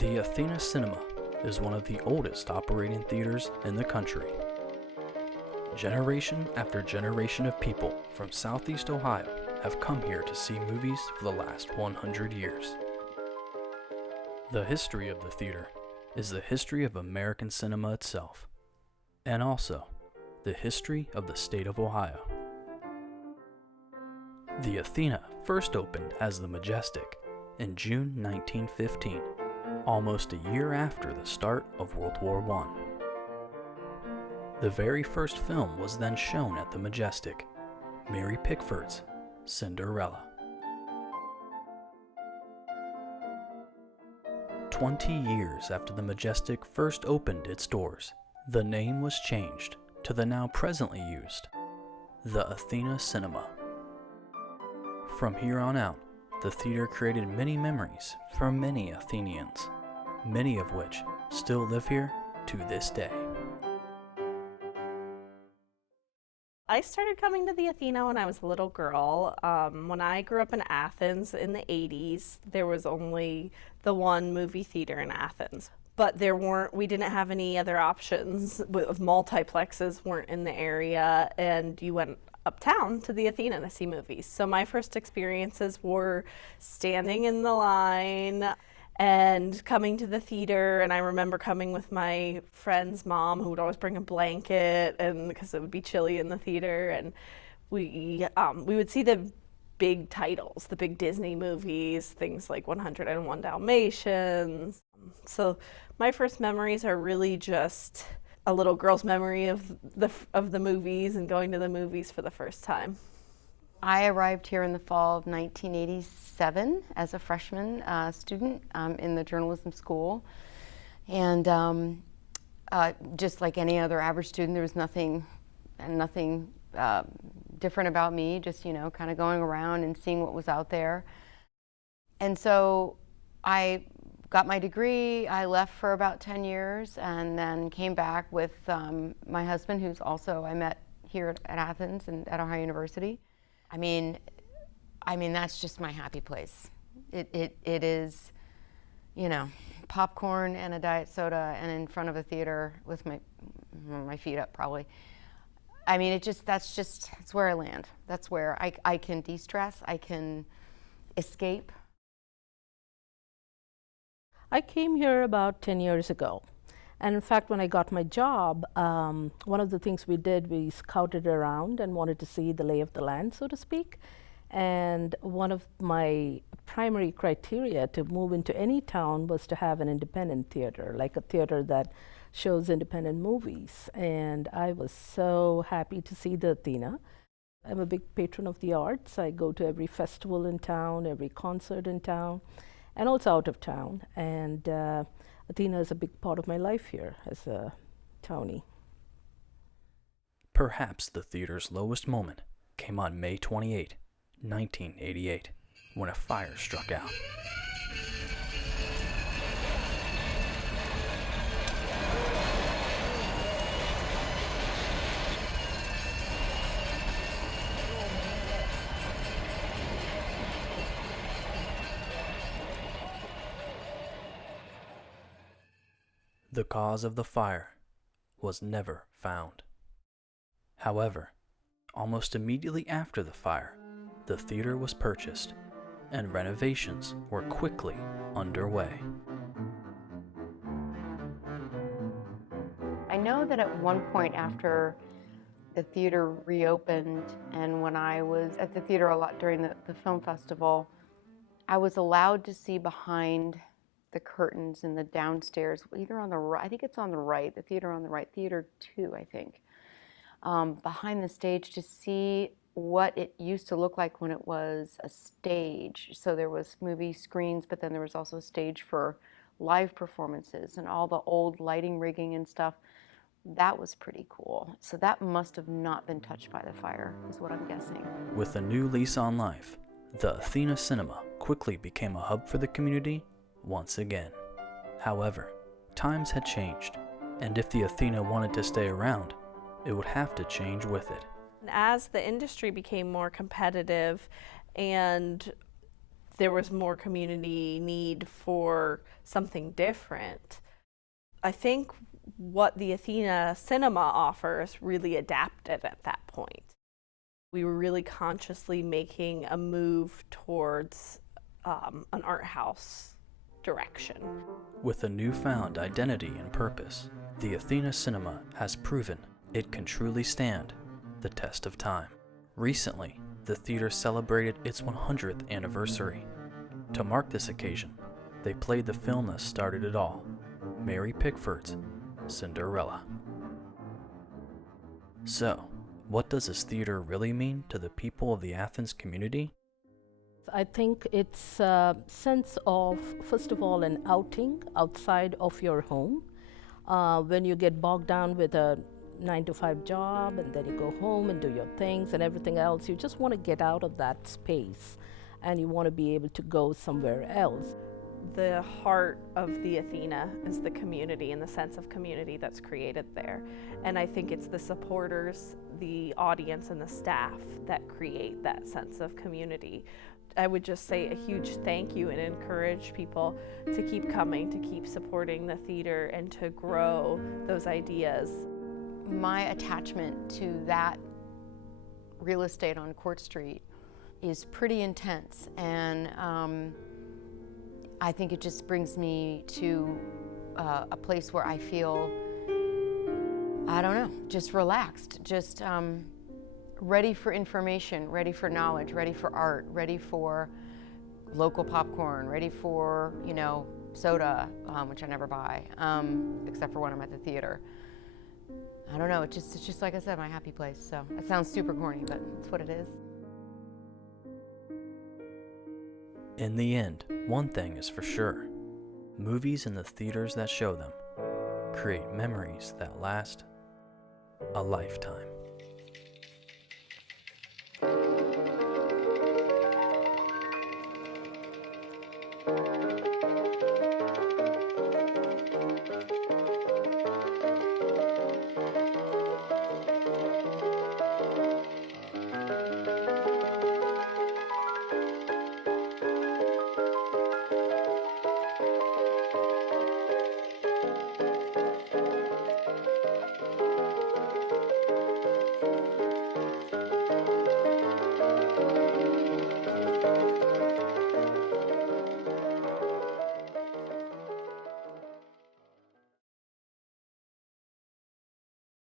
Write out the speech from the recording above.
The Athena Cinema is one of the oldest operating theaters in the country. Generation after generation of people from Southeast Ohio have come here to see movies for the last 100 years. The history of the theater is the history of American cinema itself, and also the history of the state of Ohio. The Athena first opened as the Majestic in June 1915, almost a year after the start of World War I. The very first film was then shown at the Majestic, Mary Pickford's Cinderella. 20 years after the Majestic first opened its doors, the name was changed to the now presently used, the Athena Cinema. From here on out, the theater created many memories for many Athenians, many of which still live here to this day. I started coming to the Athena when I was a little girl. When I grew up in Athens in the 80s, there was only the one movie theater in Athens. But we didn't have any other options. Multiplexes weren't in the area, and you went uptown to the Athena to see movies. So my first experiences were standing in the line and coming to the theater, and I remember coming with my friend's mom, who would always bring a blanket, and because it would be chilly in the theater, and we would see the big titles, the big Disney movies, things like 101 Dalmatians. So my first memories are really just a little girl's memory of the movies and going to the movies for the first time. I arrived here in the fall of 1987 as a freshman student in the journalism school, and just like any other average student, there was nothing different about me. Just kind of going around and seeing what was out there. And so I got my degree. I left for about 10 years, and then came back with my husband, who's also I met here at Athens and at Ohio University. I mean, that's just my happy place. It is, popcorn and a diet soda and in front of a theater with my feet up probably. I mean, it's where I land. That's where I can de-stress, I can escape. I came here about 10 years ago. And in fact, when I got my job, one of the things we did, we scouted around and wanted to see the lay of the land, so to speak. And one of my primary criteria to move into any town was to have an independent theater, like a theater that shows independent movies. And I was so happy to see the Athena. I'm a big patron of the arts. I go to every festival in town, every concert in town, and also out of town. And Athena is a big part of my life here as a townie. Perhaps the theater's lowest moment came on May 28, 1988, when a fire struck out. The cause of the fire was never found. However, almost immediately after the fire, the theater was purchased, and renovations were quickly underway. I know that at one point after the theater reopened, and when I was at the theater a lot during the film festival, I was allowed to see behind the curtains in the downstairs, either on the right, I think it's on the right, the theater on the right, theater 2, I think, behind the stage to see what it used to look like when it was a stage. So there was movie screens, but then there was also a stage for live performances and all the old lighting rigging and stuff. That was pretty cool. So that must have not been touched by the fire, is what I'm guessing. With a new lease on life, the Athena Cinema quickly became a hub for the community once again. However, times had changed, and if the Athena wanted to stay around, it would have to change with it. As the industry became more competitive and there was more community need for something different. I think what the Athena cinema offers really adapted at that point. We were really consciously making a move towards an art house direction. With a newfound identity and purpose, the Athena cinema has proven it can truly stand the test of time. Recently, the theater celebrated its 100th anniversary. To mark this occasion, they played the film that started it all, Mary Pickford's Cinderella. So, what does this theater really mean to the people of the Athens community? I think it's a sense of, first of all, an outing outside of your home. When you get bogged down with a 9-to-5 job and then you go home and do your things and everything else, you just want to get out of that space and you want to be able to go somewhere else. The heart of the Athena is the community and the sense of community that's created there. And I think it's the supporters, the audience, and the staff that create that sense of community. I would just say a huge thank you and encourage people to keep coming, to keep supporting the theater, and to grow those ideas. My attachment to that real estate on Court Street is pretty intense, and I think it just brings me to a place where I feel, I don't know, just relaxed, just ready for information, ready for knowledge, ready for art, ready for local popcorn, ready for, soda, which I never buy, except for when I'm at the theater. I don't know, it's just like I said, my happy place. So it sounds super corny, but it's what it is. In the end, one thing is for sure. Movies and the theaters that show them create memories that last a lifetime.